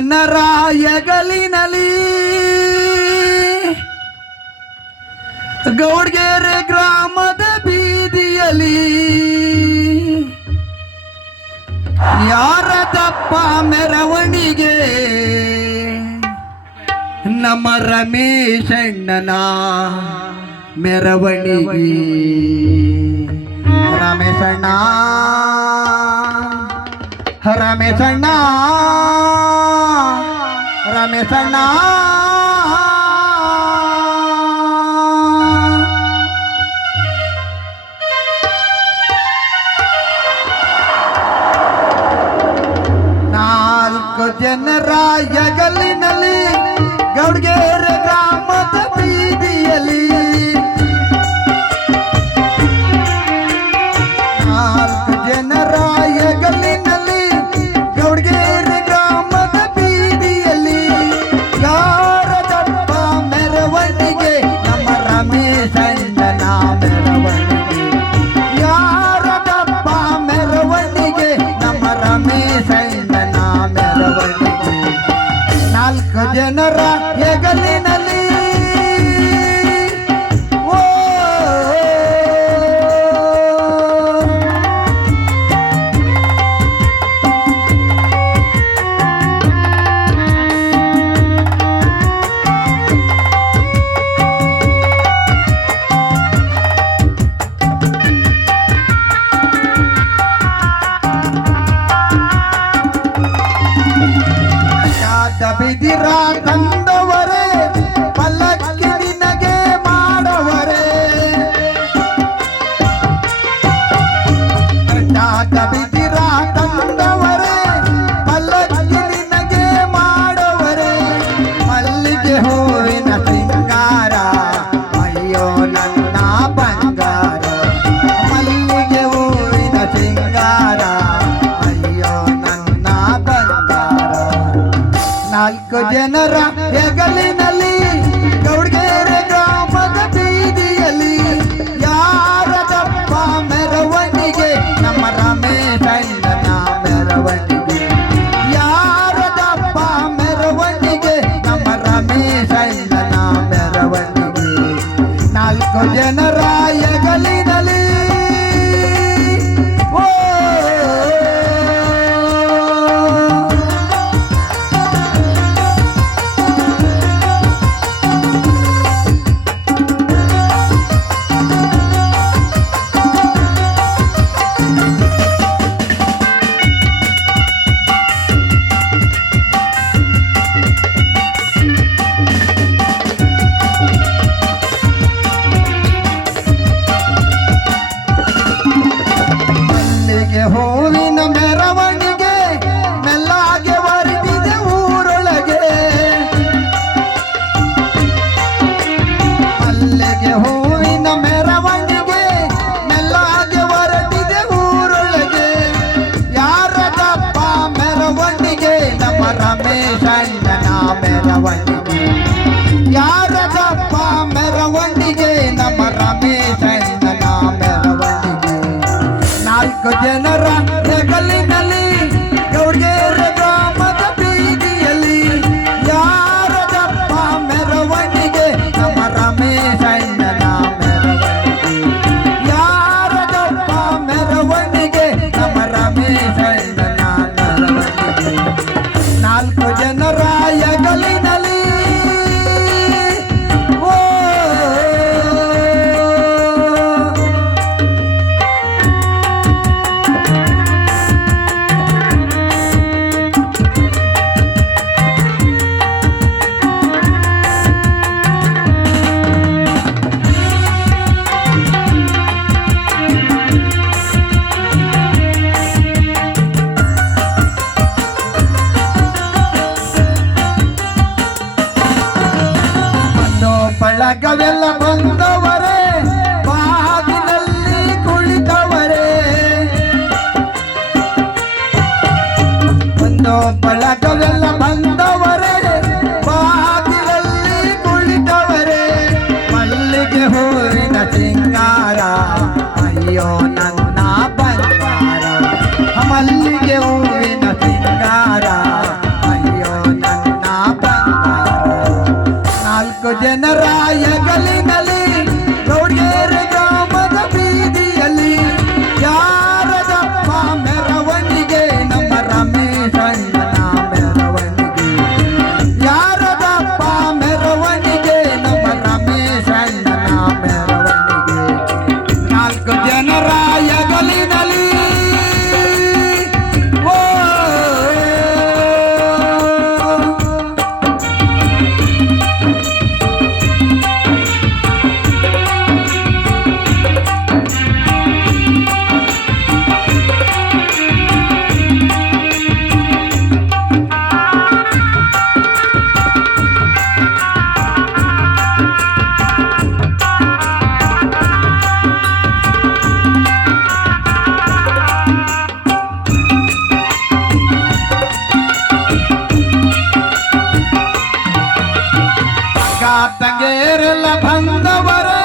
ಜನರ ಎಗಲಿನಲಿ ಗೌಡ್ಗೆರೆ ಗ್ರಾಮದ ಬೀದಿಯಲ್ಲಿ ಯಾರ ದಪ್ಪ ಮೆರವಣಿಗೆ ನಮ್ಮ ರಮೇಶಣ್ಣನ ಮೆರವಣಿಗೆ ರಮೇಶಣ್ಣ ರಮೇಶಣ್ಣ ರಮೇಶಣ್ಣ ನಾಲ್ಕು ಜನರ ಎಗಲಿನಲ್ಲಿ ಗೌಡ್ಗೆರೆ ಗ್ರಾಮದ ಬೀದಿಯಲ್ಲಿ ನಾಲ್ಕು ಜನರ ಎಗಲಿನಲ್ಲಿ ಗೌಡ್ಗೆರೆ ಗ್ರಾಮದ ಬೀದಿಯಲ್ಲಿ ಯಾರ ದಪ್ಪ ಮೆರವಣಿಗೆ ನಮ್ಮ ರಮೇಶಣ್ಣನ ಮೆರವಣಿಗೆ ಯಾರ ದಪ್ಪ ಮೆರವಣಿಗೆ ನಮ್ಮ ರಮೇಶಣ್ಣನ ಮೆರವಣಿಗೆ ನಾಲ್ಕು ಜನರ ಹೆಗಲಿನಲ್ಲಿ ಬಿದಿರ ತಂದವರೇ ಪಲ್ಲಕ್ಕಿ ನಿನಗೆ ಮಾಡವರೇ ಬಿದಿರ ತಂದವರೇ ಪಲ್ಲಕ್ಕಿ ನಿನಗೆ ಮಾಡವರೇ ಮಲ್ಲಿಗೆ ಹೂವಿನ ಸಿಂಗಾರ ಅಯ್ಯೋ ನನ್ನ ಬಂಗಾರ ಮಲ್ಲಿಗೆ ಹೂವಿನ ಸಿಂಗಾರ ಅಯ್ಯೋ ನನ್ನ ಬಂಗಾರ ನಾಲ್ಕು ಜನರ ಹೆಗಲಿನಲ್ಲಿ ಗೌಡ್ಗೆರೆ ಗ್ರಾಮದ ಬೀದಿಯಲ್ಲಿ ಯಾರ ದಪ್ಪ ಮೆರವಣಿಗೆ ನಮ್ಮ ರಮೇಶಣ್ಣನ ಮೆರವಣಿಗೆ ಯಾರ ದಪ್ಪ ಮೆರವಣಿಗೆ ನಮ್ಮ ರಮೇಶಣ್ಣನ ಮೆರವಣಿಗೆ ನಾಲ್ಕು ಜನರ ಹೆಗಲಿನಲ್ಲಿ ಹೂವಿನ ಮೆರವಣಿಗೆ ಮೆಲ್ಲಾಗೆ ಹೊರಟಿದೆ ಊರೊಳಗೆ ಮಲ್ಲಿಗೆ ಹೂವಿನ ಮೆರವಣಿಗೆ ಮೆಲ್ಲಾಗೆ ಹೊರಟಿದೆ ಊರೊಳಗೆ ಯಾರ ದಪ್ಪ ಮೆರವಣಿಗೆ ನಮ್ಮ ರಮೇಶಣ್ಣನ ಮೆರವಣಿಗೆ ಯಾರ ದಪ್ಪ ಮೆರವಣಿಗೆ ನಮ್ಮ ರಮೇಶಣ್ಣನ ಮೆರವಣಿಗೆ ನಾಲ್ಕು ಜನರ ಹೆಗಲಿನಲ್ಲಿ ಗೌಡ್ಗೆರೆ ಗ್ರಾಮದ ಬೀದಿಯಲ್ಲಿ ಯಾರ ದಪ್ಪ ಮೆರವಣಿಗೆ ನಮ್ಮ ರಮೇಶಣ್ಣನ ಮೆರವಣಿಗೆ ಯಾರ ದಪ್ಪ ಮೆರವಣಿಗೆ ನಮ್ಮ ರಮೇಶಣ್ಣನ ಮೆರವಣಿಗೆ ನಾಲ್ಕು ಜನರ ಹೆಗಲಿನಲ್ಲಿ ಬಳಗವೆಲ್ಲ ಬಂದವರೇ ಬಾಗಿಲಲ್ಲಿ ಕುಳಿತವರೇ ಒಂದು ಬಳಗವೆಲ್ಲ ಬಂದವರೇ ಬಾಗಿಲಲ್ಲಿ ಕುಳಿತವರೇ ಮಲ್ಲಿಗೆ ಹೂವಿನ ಸಿಂಗಾರ ಅಯ್ಯೋ ನನ್ನ ಬಂಗಾರ ಮಲ್ಲಿಗೆ ಹೂವಿನ ಸಿಂಗಾರ ಅಯ್ಯೋ ತಂಗೇರೆಲ್ಲ ಬಂದವರೇ